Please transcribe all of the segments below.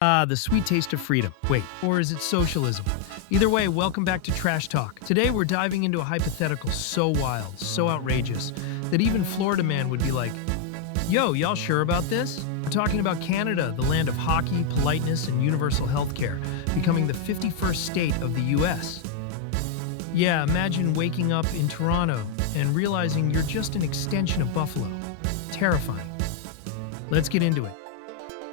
Ah, the sweet taste of freedom. Wait, or is it socialism? Either way, welcome back to Trash Talk. Today we're diving into a hypothetical so wild, so outrageous, that even Florida man would be like, yo, y'all sure about this? We're talking about Canada, the land of hockey, politeness, and universal healthcare, becoming the 51st state of the US. Yeah, imagine waking up in Toronto and realizing you're just an extension of Buffalo. Terrifying. Let's get into it.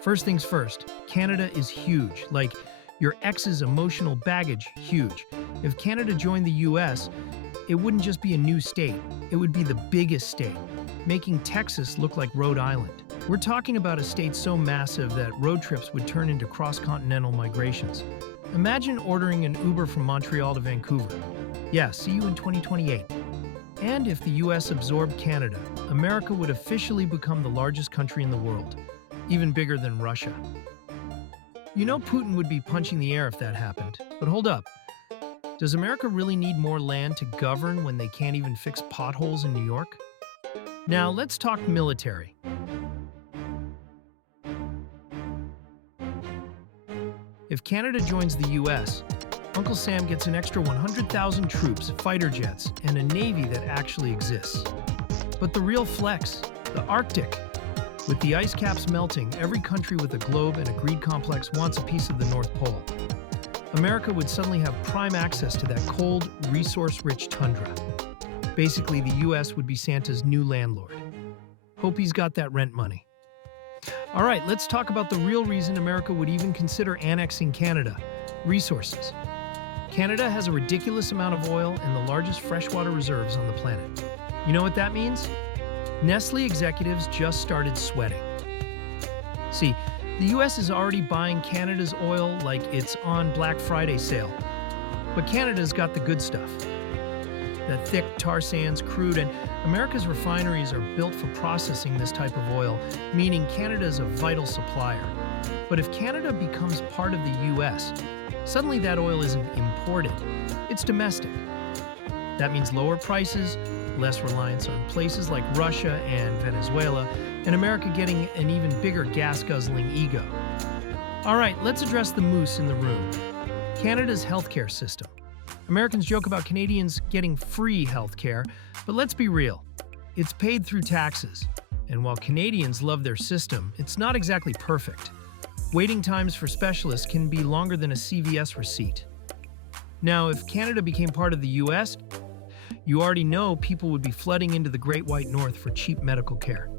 First things first, Canada is huge, like your ex's emotional baggage, huge. If Canada joined the US, it wouldn't just be a new state, it would be the biggest state, making Texas look like Rhode Island. We're talking about a state so massive that road trips would turn into cross-continental migrations. Imagine ordering an Uber from Montreal to Vancouver. Yeah, see you in 2028. And if the US absorbed Canada, America would officially become the largest country in the world. Even bigger than Russia. You know Putin would be punching the air if that happened. But hold up. Does America really need more land to govern when they can't even fix potholes in New York? Now let's talk military. If Canada joins the US, Uncle Sam gets an extra 100,000 troops, fighter jets, and a navy that actually exists. But the real flex, the Arctic. With the ice caps melting, every country with a globe and a greed complex wants a piece of the North Pole. America would suddenly have prime access to that cold, resource-rich tundra. Basically, the US would be Santa's new landlord. Hope he's got that rent money. All right, let's talk about the real reason America would even consider annexing Canada: resources. Canada has a ridiculous amount of oil and the largest freshwater reserves on the planet. You know what that means? Nestle executives just started sweating. See, the US is already buying Canada's oil like it's on Black Friday sale. But Canada's got the good stuff. That thick tar sands, crude, and America's refineries are built for processing this type of oil, meaning Canada's a vital supplier. But if Canada becomes part of the US, suddenly that oil isn't imported, it's domestic. That means lower prices, less reliance on places like Russia and Venezuela, and America getting an even bigger gas-guzzling ego. All right, let's address the moose in the room. Canada's healthcare system. Americans joke about Canadians getting free healthcare, but let's be real. It's paid through taxes. And while Canadians love their system, it's not exactly perfect. Waiting times for specialists can be longer than a CVS receipt. Now, if Canada became part of the US, you already know people would be flooding into the Great White North for cheap medical care.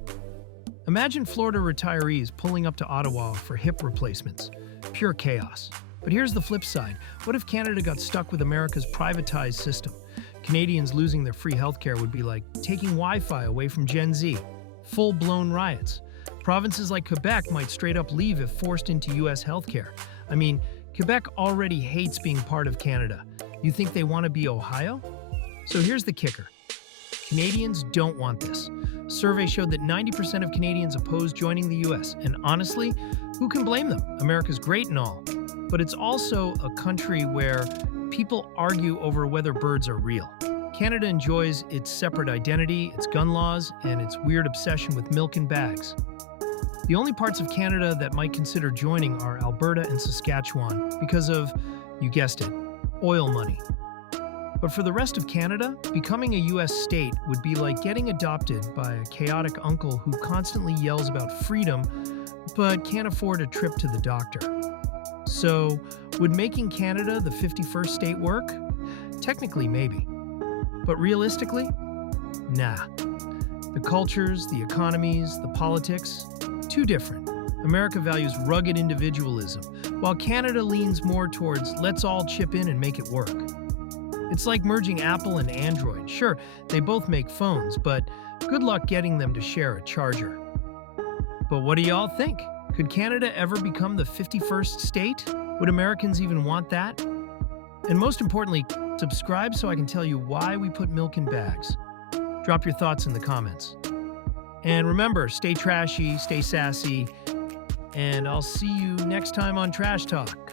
Imagine Florida retirees pulling up to Ottawa for hip replacements. Pure chaos. But here's the flip side. What if Canada got stuck with America's privatized system? Canadians losing their free healthcare would be like taking Wi-Fi away from Gen Z. Full-blown riots. Provinces like Quebec might straight up leave if forced into US healthcare. I mean, Quebec already hates being part of Canada. You think they want to be Ohio? So here's the kicker. Canadians don't want this. A survey showed that 90% of Canadians oppose joining the US, and honestly, who can blame them? America's great and all. But it's also a country where people argue over whether birds are real. Canada enjoys its separate identity, its gun laws, and its weird obsession with milk and bags. The only parts of Canada that might consider joining are Alberta and Saskatchewan because of, you guessed it, oil money. But for the rest of Canada, becoming a US state would be like getting adopted by a chaotic uncle who constantly yells about freedom but can't afford a trip to the doctor. So, would making Canada the 51st state work? Technically, maybe. But realistically? Nah. The cultures, the economies, the politics, too different. America values rugged individualism, while Canada leans more towards let's all chip in and make it work. It's like merging Apple and Android. Sure, they both make phones, but good luck getting them to share a charger. But what do y'all think? Could Canada ever become the 51st state? Would Americans even want that? And most importantly, subscribe so I can tell you why we put milk in bags. Drop your thoughts in the comments. And remember, stay trashy, stay sassy, and I'll see you next time on Trash Talk.